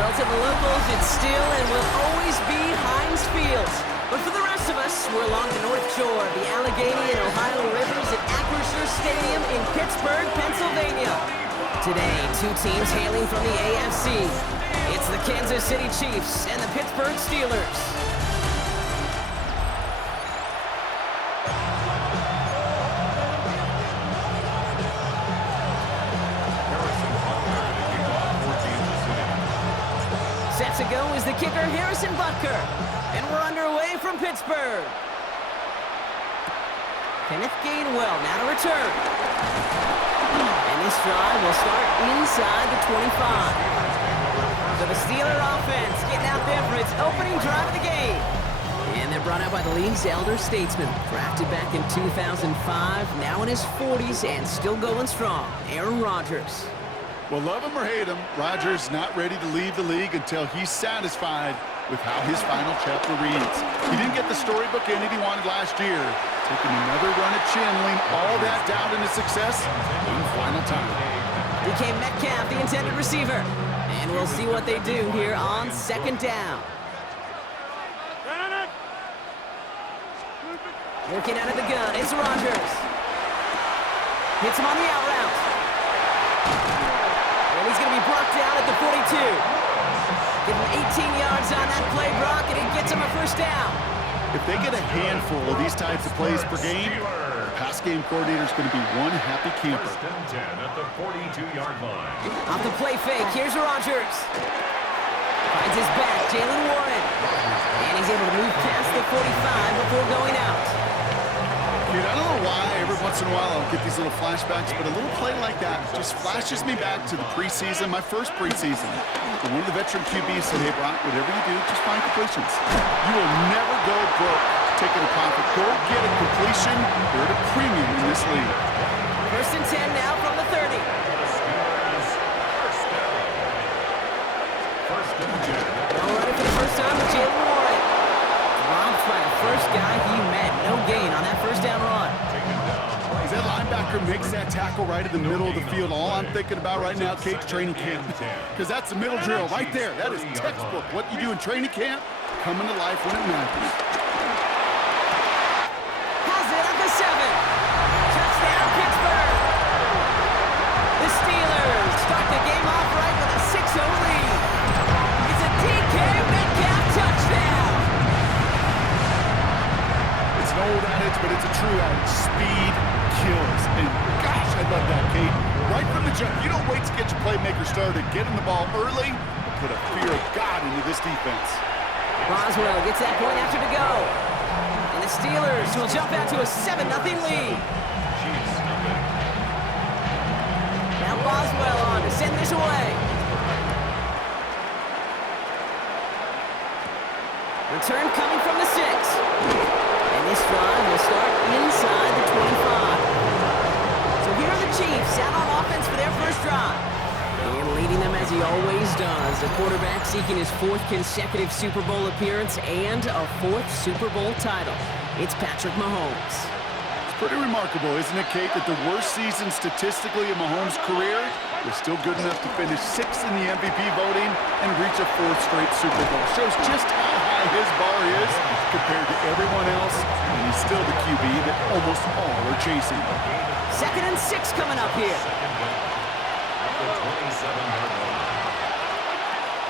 Well, to the locals, it's still and will always be Heinz Field. But for the rest of us, we're along the North Shore of the Allegheny and Ohio Rivers at Acrisure Stadium in Pittsburgh, Pennsylvania. Today, two teams hailing from the AFC. It's the Kansas City Chiefs and the Pittsburgh Steelers. Set to go is the kicker, Harrison Butker. And we're underway from Pittsburgh. Kenneth Gainwell now to return. And this drive will start inside the 25. So the Steeler offense getting out there for its opening drive of the game. And they're brought out by the league's elder statesman. Drafted back in 2005, now in his 40s and still going strong, Aaron Rodgers. Well, love him or hate him, Rodgers not ready to leave the league until he's satisfied with how his final chapter reads. He didn't get the storybook ending he wanted last year. Taking another run at channeling all that down into success one final time. DK Metcalf, the intended receiver. And we'll see what they do here on second down. Working out of the gun, it's Rodgers. Hits him on the out route. And he's going to be brought down at the 42. Give him 18 yards on that play, Brock, and it gets him a first down. If they get a handful of these types of plays per game, the pass game coordinator is going to be one happy camper. First and 10 at the 42-yard line. Off the play fake, here's Rodgers. Finds his back, Jalen Warren. And he's able to move past the 45 before going out. Dude, I don't know why every once in a while I'll get these little flashbacks, but a little play like that just flashes me back to the preseason, my first preseason. And one of the veteran QBs said, hey, Brock, whatever you do, just find completions. You will never go broke taking a profit. Go get a completion. They're at a premium in this league. First and 10 now from the 30. First and 10. All right for the first time with Jalen Warren. Robbed by the first guy he met. No gain on that first down run. As that linebacker makes that tackle right in the middle of the field, all I'm thinking about right now, Kate's training camp. Because that's the middle drill right there. That is textbook. What you do in training camp, coming to life when it matters. Has it at the 7. Touchdown, Pittsburgh. The Steelers start the game off right with a 6-0 lead. It's a DK Metcalf touchdown. It's an old adage, but it's a true adage. Speed kills. And gosh, I love that, Kate. Right from the jump, you don't wait to get your playmaker started. Get him the ball early and put a fear of God into this defense. Boswell gets that point after to go. And the Steelers will jump out to a 7-0 lead. Now Boswell on to send this away. Return coming from the 6. And this drive will start inside the 25. So here are the Chiefs out on offense for their first drive. And leading them as he always does, the quarterback seeking his 4th consecutive Super Bowl appearance and a 4th Super Bowl title. It's Patrick Mahomes. It's pretty remarkable, isn't it, Kate, that the worst season statistically in Mahomes' career was still good enough to finish 6th in the MVP voting and reach a 4th straight Super Bowl. Shows just how high his bar is compared to everyone else, and he's still the QB that almost all are chasing. 2nd and 6 coming up here.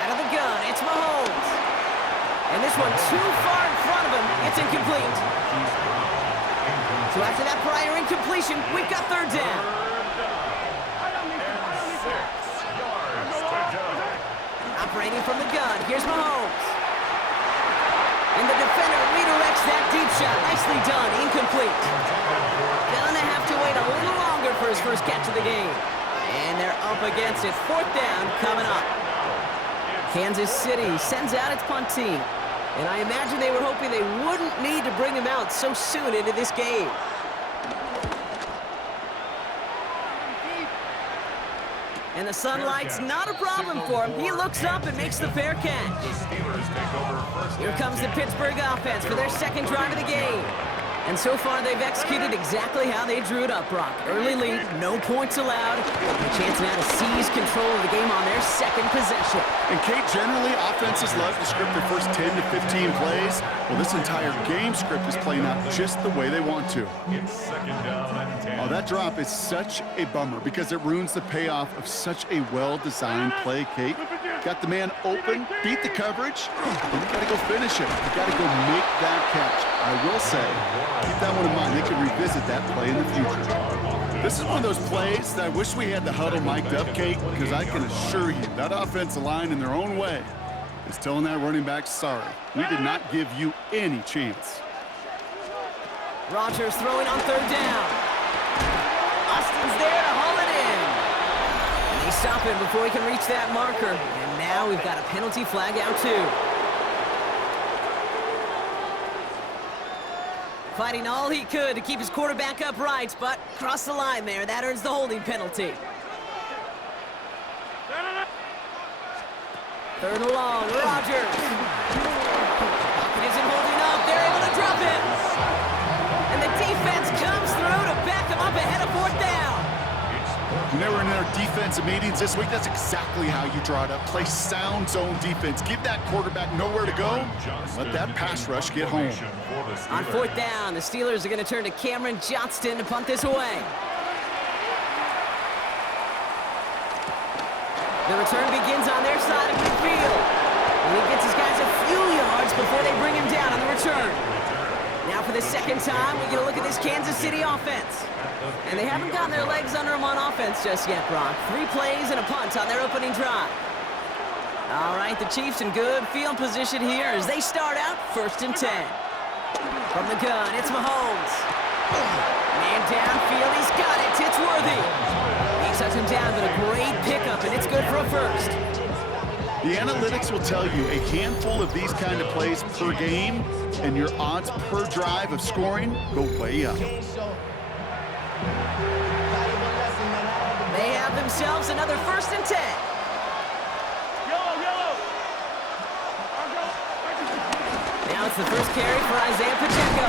Out of the gun, it's Mahomes. And this one too far in front of him. It's incomplete. So after that prior incompletion, we've got 3rd down. Operating from the gun, here's Mahomes. And the defender redirects that deep shot. Nicely done, incomplete. Gonna have to wait a little longer for his first catch of the game. And they're up against it. 4th down coming up. Kansas City sends out its punt team. And I imagine they were hoping they wouldn't need to bring him out so soon into this game. And the sunlight's not a problem for him. He looks up and makes the fair catch. Here comes the Pittsburgh offense for their 2nd drive of the game. And so far, they've executed exactly how they drew it up, Brock. Early lead, no points allowed. A chance now to seize control of the game on their second possession. And Kate, generally, offenses love to script their first 10 to 15 plays. Well, this entire game script is playing out just the way they want to. It's second down and 10. Oh, that drop is such a bummer because it ruins the payoff of such a well-designed play, Kate. Got the man open, beat the coverage, and you got to go finish it. You got to go make that catch. I will say, keep that one in mind. They can revisit that play in the future. This is one of those plays that I wish we had the huddle mic'd up, Kate, because I can assure you that offensive line in their own way is telling that running back, sorry, we did not give you any chance. Rodgers throwing on third down. Austin's there to haul it in. And they stop him before he can reach that marker. And now we've got a penalty flag out too. Fighting all he could to keep his quarterback upright, but crossed the line there. That earns the holding penalty. Third and long, Rodgers. Pocket isn't holding up. They're able to drop him. And the defense comes through to back him up ahead of fourth down. When they were in their defensive meetings this week, that's exactly how you draw it up. Play sound zone defense. Give that quarterback nowhere to go. And let that pass rush get home. On fourth down, the Steelers are going to turn to Cameron Johnston to punt this away. The return begins on their side of midfield. And he gets his guys a few yards before they bring him down on the return. Now for the second time, we get a look at this Kansas City offense. And they haven't gotten their legs under them on offense just yet, Brock. 3 plays and a punt on their opening drive. All right, the Chiefs in good field position here as they start out 1st and 10. From the gun, it's Mahomes. Man downfield, he's got it. It's Worthy. He shuts him down, but a great pickup, and it's good for a first. The analytics will tell you a handful of these kind of plays per game, and your odds per drive of scoring go way up. They have themselves another 1st and 10. Now it's the first carry for Isaiah Pacheco.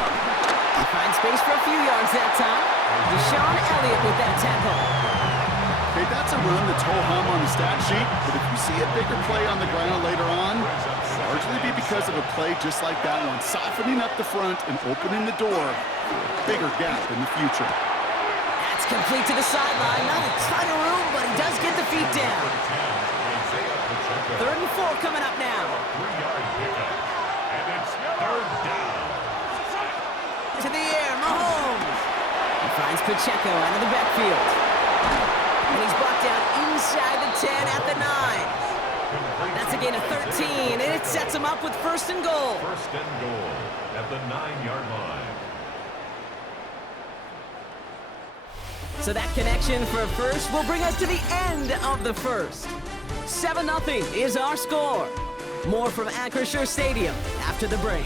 He finds space for a few yards that time. Deshaun Elliott with that tackle. Okay, that's a run that's ho-hum on the stat sheet, but if you see a bigger play on the ground later on, it'll largely be because of a play just like that one, softening up the front and opening the door for a bigger gap in the future. That's complete to the sideline. Not a ton of room, but he does get the feet down. 3rd and 4 coming up now. 3-yard pickup. And it's third down. To the air, Mahomes. He finds Pacheco out of the backfield. And he's brought down inside the 10 at the 9. That's a gain of 13, and it sets him up with 1st and goal. 1st and goal at the 9-yard line. So that connection for a first will bring us to the end of the first. 7-0 is our score. More from Acrisure Stadium after the break.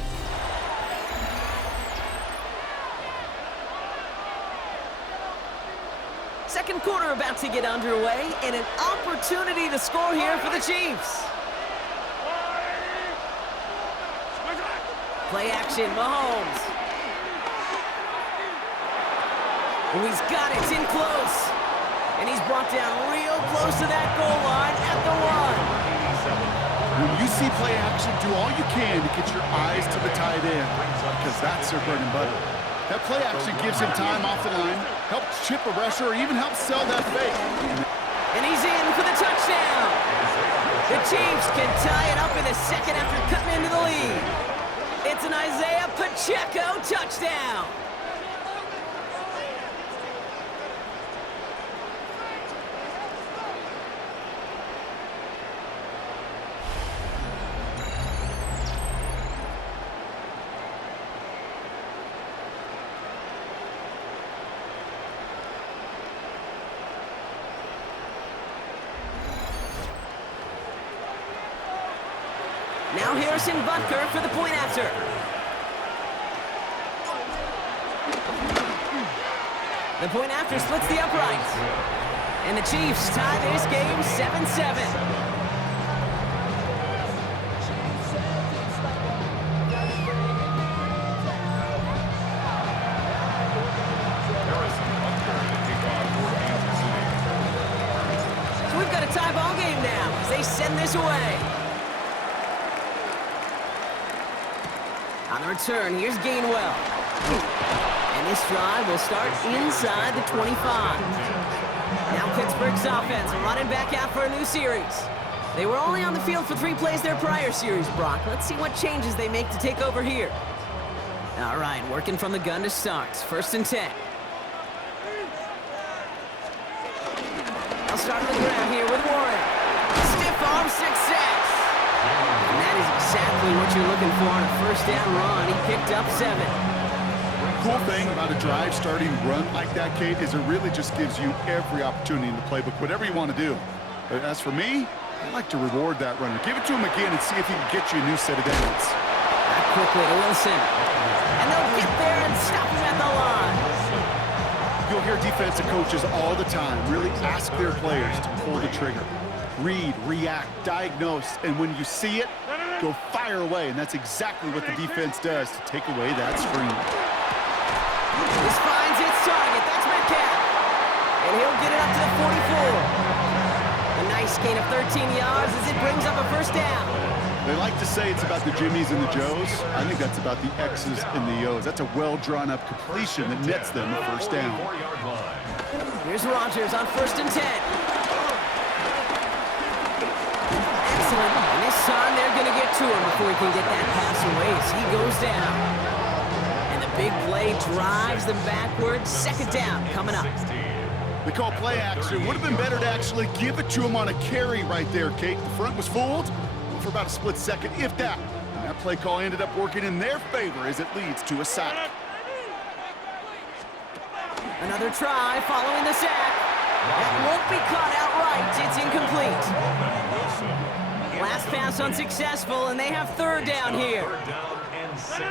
Second quarter about to get underway, and an opportunity to score here for the Chiefs. Play action, Mahomes. Oh, he's got it, it's in close. And he's brought down real close to that goal line at the 1. When you see play action, do all you can to get your eyes to the tight end, because that's their bread and butter. That play action gives him time off the line, helps chip a rusher, or even helps sell that fake. And he's in for the touchdown. The Chiefs can tie it up in the second after cutting into the lead. It's an Isaiah Pacheco touchdown. Now Harrison Butker for the point after. The point after splits the uprights. And the Chiefs tie this game 7-7. send this away. On the return, here's Gainwell. And this drive will start inside the 25. Now Pittsburgh's offense running back out for a new series. They were only on the field for 3 plays their prior series, Brock. Let's see what changes they make to take over here. All right, working from the gun to start. 1st and 10. I'll start on the ground here with Warren. Stiff arm success. And that is exactly what you're looking for on a 1st down run. He picked up 7. Cool thing about a drive starting run like that, Kate, is it really just gives you every opportunity in the playbook, whatever you want to do. But as for me, I like to reward that runner. Give it to him again and see if he can get you a new set of downs. Back quickly to Wilson. And they'll get there and stop him at the line. You'll hear defensive coaches all the time really ask their players to pull the trigger. Read, react, diagnose, and when you see it, go fire away. And that's exactly what the defense does to take away that screen. This finds its target. That's Metcalf. And he'll get it up to the 44. A nice gain of 13 yards as it brings up a 1st down. They like to say it's about the Jimmies and the Joes. I think that's about the X's and the O's. That's a well-drawn-up completion that nets them a 1st down. Here's Rodgers on 1st and 10. Excellent. And this time they're going to get to him before he can get that pass away as he goes down. And the big play drives them backwards. 2nd down coming up. They call play action. Would have been better to actually give it to him on a carry right there, Kate. The front was fooled for about a split second, if that. And that play call ended up working in their favor as it leads to a sack. Another try following the sack. That won't be caught outright. It's incomplete. Last pass unsuccessful, and they have 3rd down here. 3rd down and 16.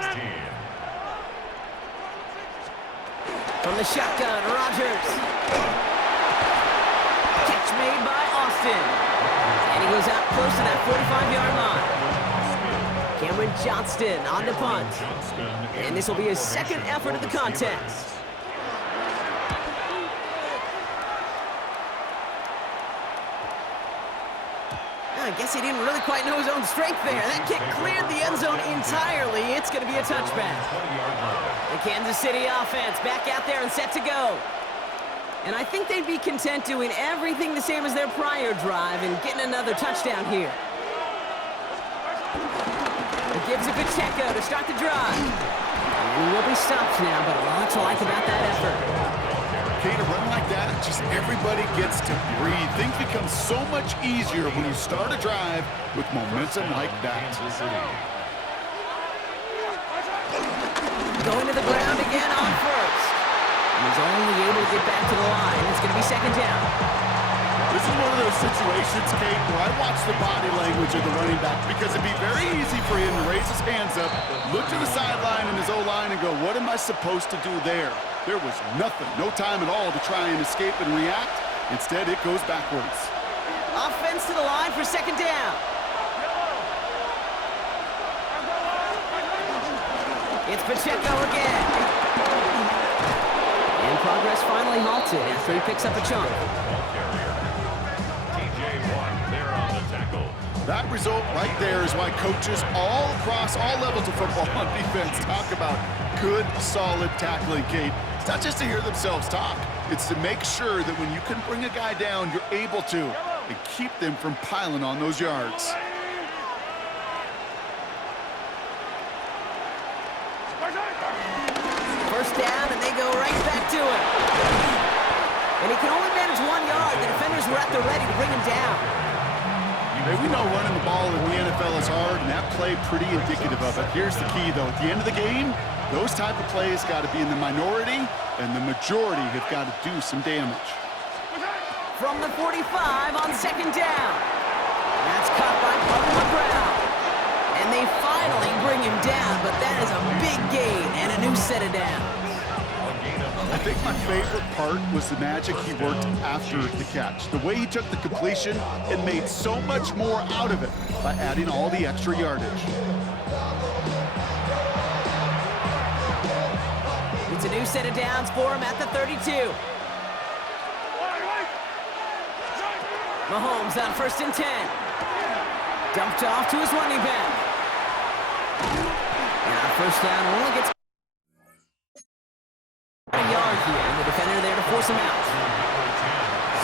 From the shotgun, Rodgers. Catch made by Austin. And he goes out close to that 45-yard line. Cameron Johnston on the punt. And this will be his 2nd effort of the contest. I guess he didn't really quite know his own strength there. That kick cleared the end zone entirely. It's going to be a touchback. The Kansas City offense back out there and set to go. And I think they'd be content doing everything the same as their prior drive and getting another touchdown here. It gives it Pacheco to start the drive. And he will be stopped now, but a lot to like about that effort. Kate, a run like that, just everybody gets to breathe. Things become so much easier when you start a drive with momentum like that. Going to the ground again on 1st. He's only able to get back to the line. It's going to be 2nd down. This is one of those situations, Kate, where I watch the body language of the running back because it'd be very easy for him to raise his hands up, look to the sideline and his O-line and go, what am I supposed to do there? There was nothing, no time at all to try and escape and react. Instead, it goes backwards. Offense to the line for 2nd down. It's Pacheco again. And progress finally halted after he picks up a chunk. That result right there is why coaches all across all levels of football on defense talk about good, solid tackling, Kate. It's not just to hear themselves talk. It's to make sure that when you can bring a guy down, you're able to, and keep them from piling on those yards. First down, and they go right back to him. And he can only manage 1 yard. The defenders were at the ready to bring him down. Hey, we know running the ball in the NFL is hard, and that play pretty indicative of it. Here's the key, though. At the end of the game, those type of plays got to be in the minority, and the majority have got to do some damage. From the 45 on 2nd down. That's caught by Parker Brown. And they finally bring him down, but that is a big gain and a new set of downs. I think my favorite part was the magic he worked after the catch. The way he took the completion and made so much more out of it by adding all the extra yardage. It's a new set of downs for him at the 32. Mahomes on 1st and 10. Dumped off to his running back. And our first down only gets a yard here, and the defender there to force him out.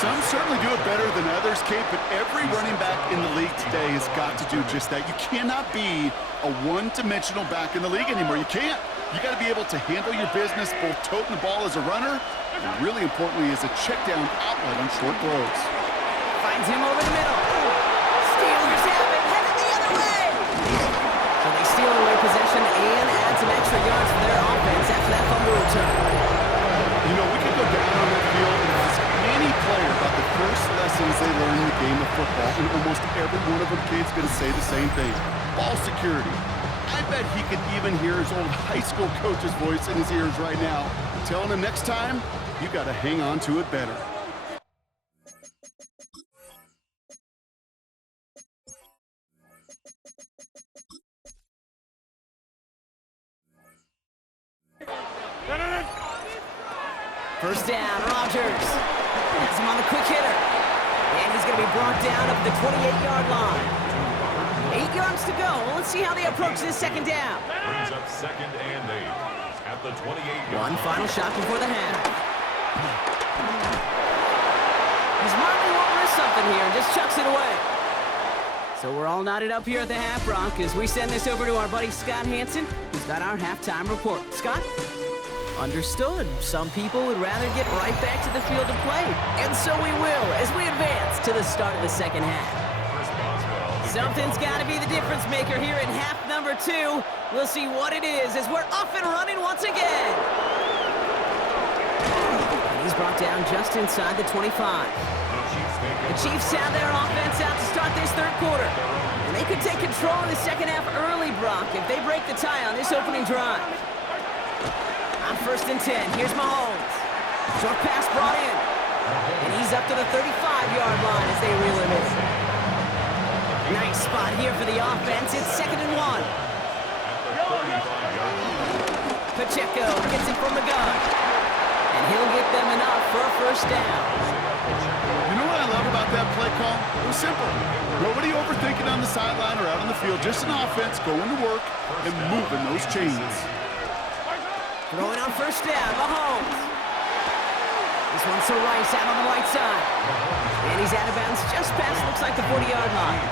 Some certainly do it better than others, Kate, but every running back in the league today has got to do just that. You cannot be a one-dimensional back in the league anymore. You can't. You got to be able to handle your business, both toting the ball as a runner, and really importantly as a check-down outlet on short throws. Finds him over the middle. Steelers have it, headed the other way. So they steal away possession and add some extra yards for their offense after that fumble return. You know, we could go down on that field and ask any player about the first lessons they learned in the game of football, and almost every one of them kids going to say the same thing. Ball security. I bet he could even hear his old high school coach's voice in his ears right now, telling him next time, you got to hang on to it better. First down, Rodgers. Has him on the quick hitter. And he's going to be brought down up the 28-yard line. 8 yards to go. Let's see how they approach this second down. Brings up 2nd and 8 at the 28-yard line. One final shot before the half. He's marking won't risk something here and just chucks it away. So we're all knotted up here at the half, Brock, as we send this over to our buddy Scott Hansen, who's got our halftime report. Scott? Understood. Some people would rather get right back to the field to play. And so we will as we advance to the start of the second half. Something's got to be the difference maker here in half number 2. We'll see what it is as we're off and running once again. He's brought down just inside the 25. The Chiefs have their offense out to start this third quarter. And they could take control of the second half early, Brock, if they break the tie on this opening drive. On 1st and 10, here's Mahomes. Short pass brought in. And he's up to the 35-yard line as they reel him in. Nice spot here for the offense. It's 2nd and 1. Pacheco gets it from the gun. And he'll get them enough for a first down. You know what I love about that play call? It was simple. Nobody overthinking on the sideline or out on the field. Just an offense going to work and moving those chains. Throwing on first down, Mahomes. This one's to Rice out on the right side. And he's out of bounds just past, looks like the 40-yard line.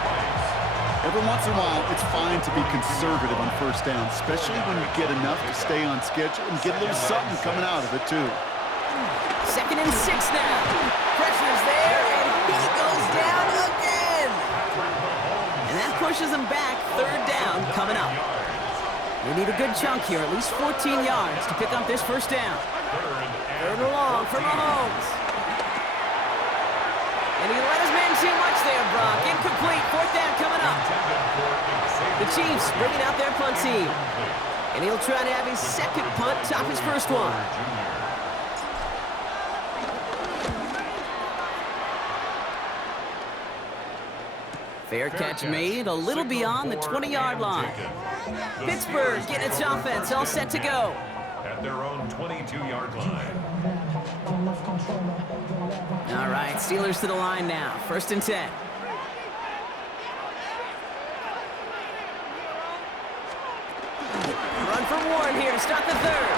Every once in a while, it's fine to be conservative on first down, especially when you get enough to stay on schedule and get a little something coming out of it, too. 2nd and 6 now. Pressure's there, and he goes down again. And that pushes him back. 3rd down coming up. They need a good chunk here, at least 14 yards to pick up this first down. 3rd and long for Mahomes. And he let his man too much there, Brock. Incomplete. 4th down coming up. The Chiefs bringing out their punt team. And he'll try to have his second punt top his first one. Fair catch made a little beyond the 20-yard line. Pittsburgh getting its offense all set to go. At their own 22-yard line. All right, Steelers to the line now. 1st and 10. Run for Warren here to start the 3rd.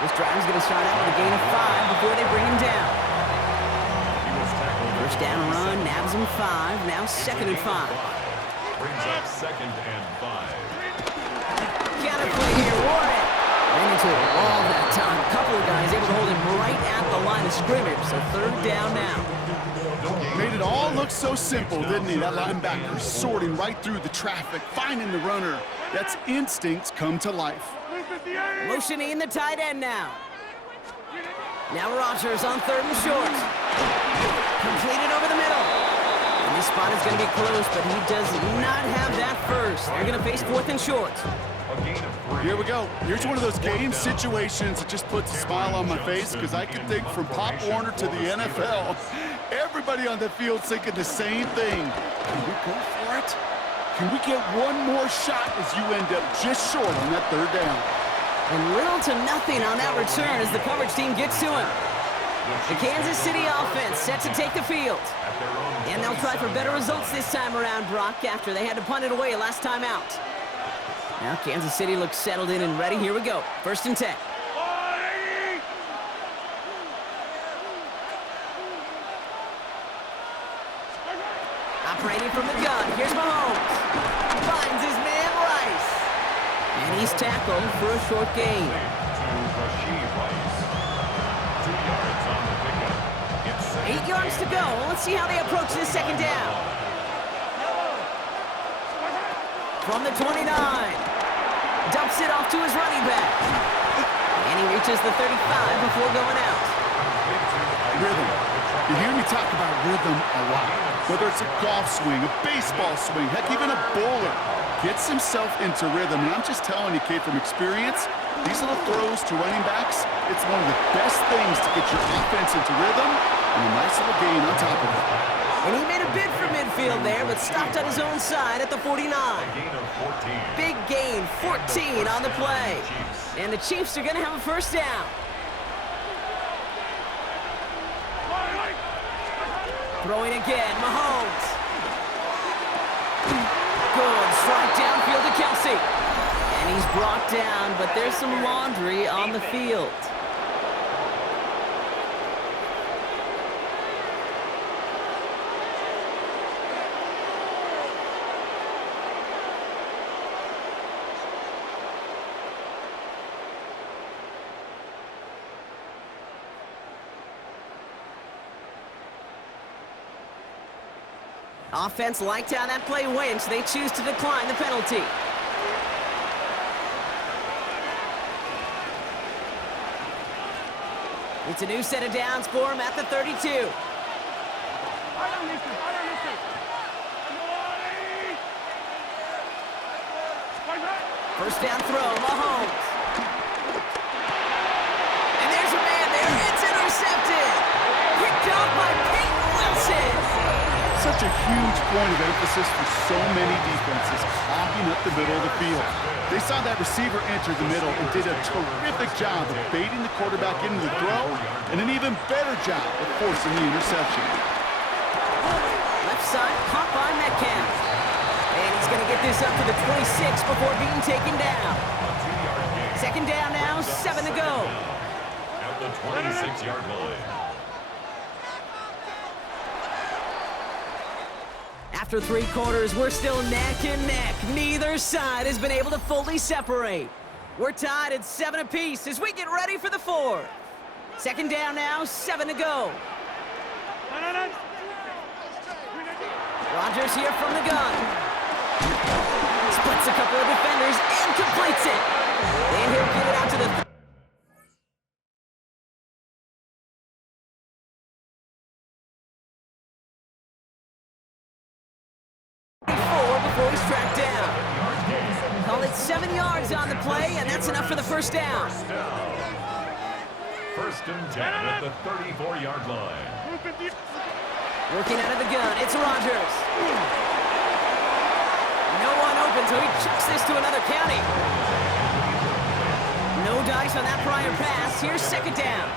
This drive is going to start out with a gain of 5 before they bring him down. First down run, nabs him 5. Now 2nd and 5. Brings up 2nd and 5. Counter play here, Warren. Ran into a wall that time. A couple of guys able to hold him right at the line of scrimmage. So 3rd down now. Made it all look so simple, didn't he? That linebacker sorting right through the traffic, finding the runner. That's instincts come to life. Motioning the tight end now. Now Rodgers on 3rd and short. Completed over the middle. And this spot is going to be close, but he does not have that first. They're going to face 4th and short. Here we go. Here's one of those game situations that just puts a smile on my face because I can think from Pop Warner to the NFL. Everybody on the field thinking the same thing. Can we go for it? Can we get one more shot as you end up just short on that 3rd down? And little to nothing on that return as the coverage team gets to him. The Kansas City offense set to take the field. And they'll try for better results this time around, Brock, after they had to punt it away last time out. Now Kansas City looks settled in and ready. Here we go. 1st and 10. Operating from the gun. Here's Mahomes. Finds his man, Rice. And he's tackled for a short gain. 8 yards to go. Let's see how they approach this 2nd down. From the 29. Dumps it off to his running back. And he reaches the 35 before going out. Rhythm. You hear me talk about rhythm a lot. Whether it's a golf swing, a baseball swing, heck, even a bowler gets himself into rhythm. And I'm just telling you, kid, from experience, these little throws to running backs, it's one of the best things to get your offense into rhythm and a nice little gain on top of it. And he made a bid for midfield there, but stopped on his own side at the 49. Big gain, 14 on the play. And the Chiefs are going to have a 1st down. Throwing again, Mahomes. Good strike downfield to Kelsey. And he's brought down, but there's some laundry on the field. Offense liked how that play went, so they choose to decline the penalty. It's a new set of downs for him at the 32. First down throw, Mahomes. And there's a man there. It's intercepted. Picked off by Peyton Wilson. Such a huge point of emphasis for so many defenses, clogging up the middle of the field. They saw that receiver enter the middle and did a terrific job of baiting the quarterback into the throw, and an even better job of forcing the interception. Left side, caught by Metcalf. And he's going to get this up to the 26 before being taken down. 2nd down now, 7 to go. At the 26-yard line. After 3 quarters, we're still neck and neck. Neither side has been able to fully separate. We're tied at 7 apiece as we get ready for the 4th. 2nd down now, 7 to go. Rodgers here from the gun. Splits a couple of defenders and completes it. And he'll get it out to the before he's tracked down. Call it 7 yards on the play, and that's enough for the 1st down. 1st and 10 at the 34-yard line. Working out of the gun, it's Rodgers. No one open, so he chucks this to another county. No dice on that prior pass. Here's 2nd down.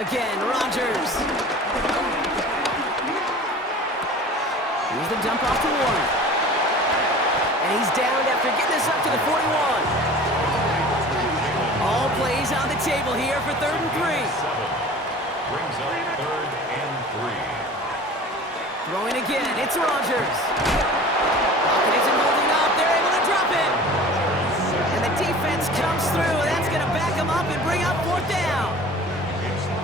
Again, Rodgers. Here's the dump off to Warren. And he's downed after getting this up to the 41. All plays on the table here for 3rd and 3. Brings up 3rd and 3. Throwing again, it's Rodgers. Pocket isn't holding up, they're able to drop it. And the defense comes through, and that's gonna back them up and bring up 4th down.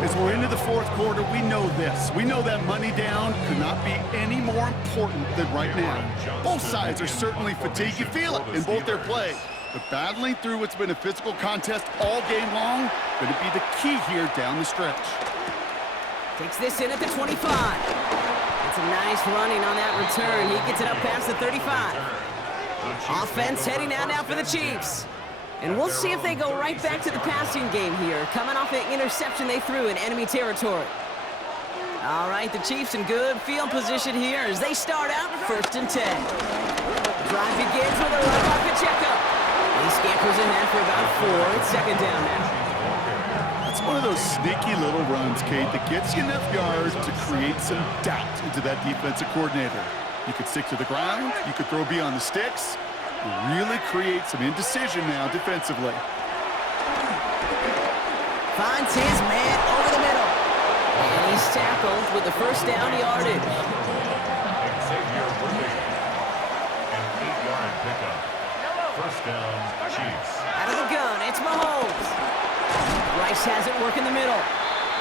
As we're into the 4th quarter, we know this. We know that money down could not be any more important than right now. Both sides are certainly fatigued. You feel it in both their play. But battling through what's been a physical contest all game long, going to be the key here down the stretch. Takes this in at the 25. It's a nice running on that return. He gets it up past the 35. Offense heading out now for the Chiefs. And we'll see if they go right back to the passing game here, coming off an interception they threw in enemy territory. All right, the Chiefs in good field position here as they start out 1st and 10. Drive begins with a run by Pacheco. He scampers ahead for about 4. It's second down now. It's one of those sneaky little runs, Kate, that gets you enough yards to create some doubt into that defensive coordinator. You could stick to the ground. You could throw beyond the sticks. Really create some indecision now defensively. Finds his man over the middle. And he's tackled with the first down yardage. Xavier Worthing. An 8-yard pickup. First down, Chiefs. Out of the gun, it's Mahomes. Rice has it work in the middle.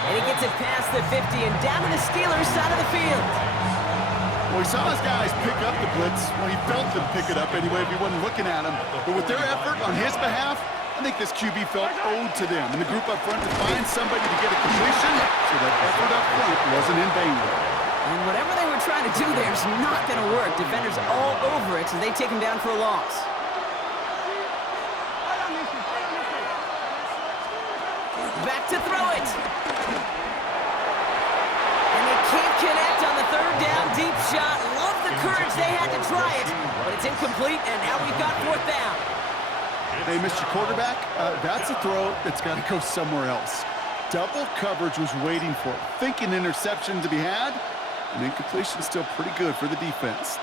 And he gets it past the 50 and down to the Steelers' side of the field. Well, he saw his guys pick up the blitz. Well, he felt them pick it up anyway if he wasn't looking at him. But with their effort on his behalf, I think this QB felt owed to them. And the group up front to find somebody to get a completion, so that effort up front wasn't in vain. And whatever they were trying to do there is not going to work. Defenders all over it, so they take him down for a loss. Back to throw it. And they can't connect on the third down deep shot. Love the courage they had to try it, but it's incomplete, and now we've got fourth down. Hey, Mr. Quarterback, that's a throw that's got to go somewhere else. Double coverage was waiting for it. Thinking interception to be had, and incompletion still pretty good for the defense.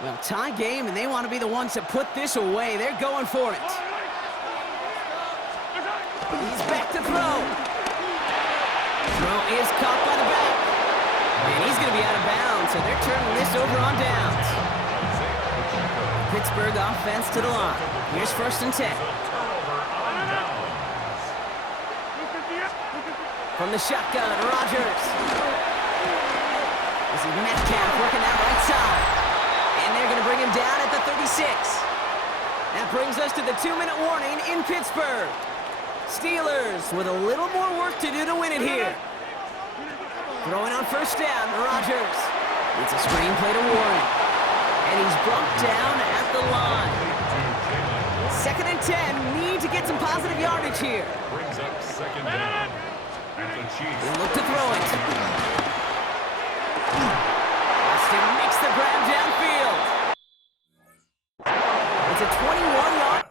Well, tie game, and they want to be the ones that put this away. They're going for it. He's back to throw. Throw is caught by the back. And he's going to be out of bounds, so they're turning this over on downs. Pittsburgh offense to the line. Here's first and 10. From the shotgun, Rodgers. This is Metcalf working that right side. And they're going to bring him down at the 36. That brings us to the 2-minute warning in Pittsburgh. Steelers with a little more work to do to win it here. Throwing on first down, Rodgers. It's a screenplay to Warren. And he's brought down at the line. Second and 10, need to get some positive yardage here. Brings up second down. And the Chiefs. They look to throw it. Austin makes the grab downfield. It's a 21-yard.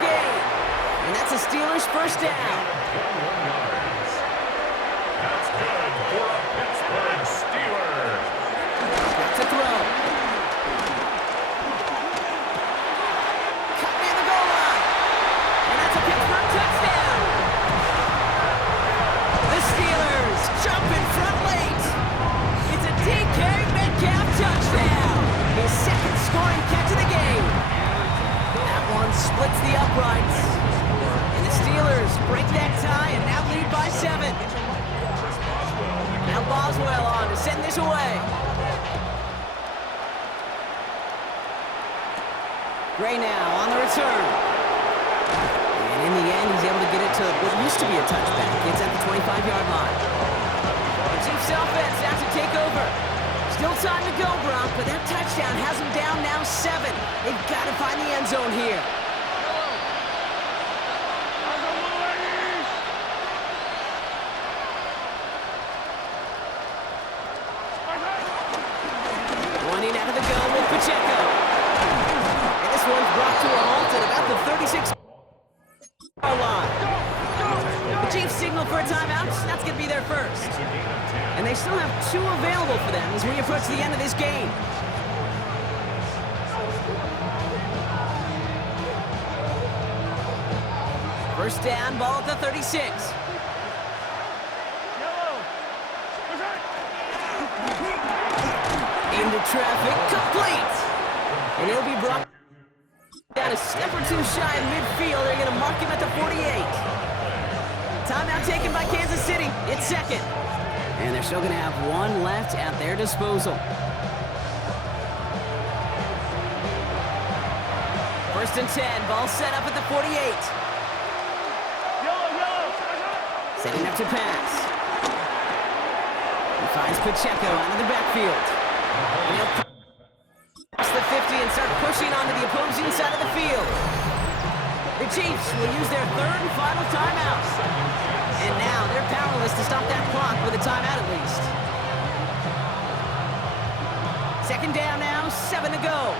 And that's a Steelers first down. 21 yards. That's good for a Pittsburgh Steelers. Back to throw. Cut near the goal line. And that's a Pittsburgh touchdown. The Steelers jump in front late. It's a DK Metcalf touchdown. His second scoring catch of the game. That one splits the uprights. And the Steelers break that tie and now lead by 7. Now Boswell on to send this away. Gray now on the return. And in the end, he's able to get it to what used to be a touchback. Gets at the 25-yard line. The Chiefs offense has to take over. Still time to go, Brock, but that touchdown has them down now 7. They've got to find the end zone here. Running out of the gun with Pacheco. And this one's brought to a halt at about the 36-yard line. The Chiefs signal for a timeout. That's going to be their first. And they still have 2 available for them as we approach the end of this game. First down, ball at the 36. Into traffic, complete. And he'll be brought down a step or 2 shy of midfield. They're going to mark him at the 48. Timeout taken by Kansas City. It's second. And they're still going to have 1 left at their disposal. First and 10, ball set up at the 48. Setting up to pass. He finds Pacheco out of the backfield. And he'll cross the 50 and start pushing onto the opposing side of the field. The Chiefs will use their third and final timeout. And now they're powerless to stop that clock with a timeout at least. Second down now, 7 to go.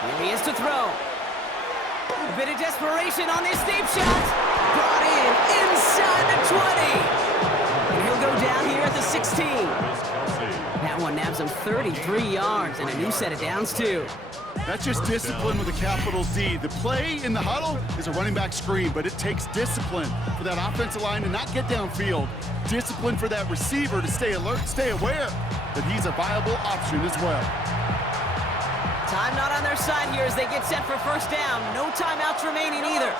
Here he is to throw. A bit of desperation on this deep shot. Brought in inside the 20. And he'll go down here at the 16. That one nabs him 33 yards and a new set of downs too. That's just discipline with a capital D. The play in the huddle is a running back screen, but it takes discipline for that offensive line to not get downfield. Discipline for that receiver to stay alert, stay aware that he's a viable option as well. Time not on their side here as they get set for first down. No timeouts remaining either.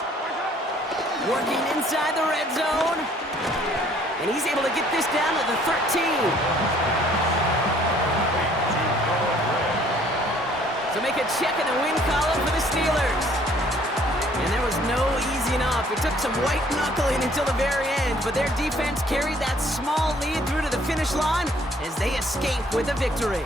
Working inside the red zone. And he's able to get this down to the 13. So make a check in the win column for the Steelers. And there was no easing up. It took some white knuckling until the very end, but their defense carried that small lead through to the finish line as they escape with a victory.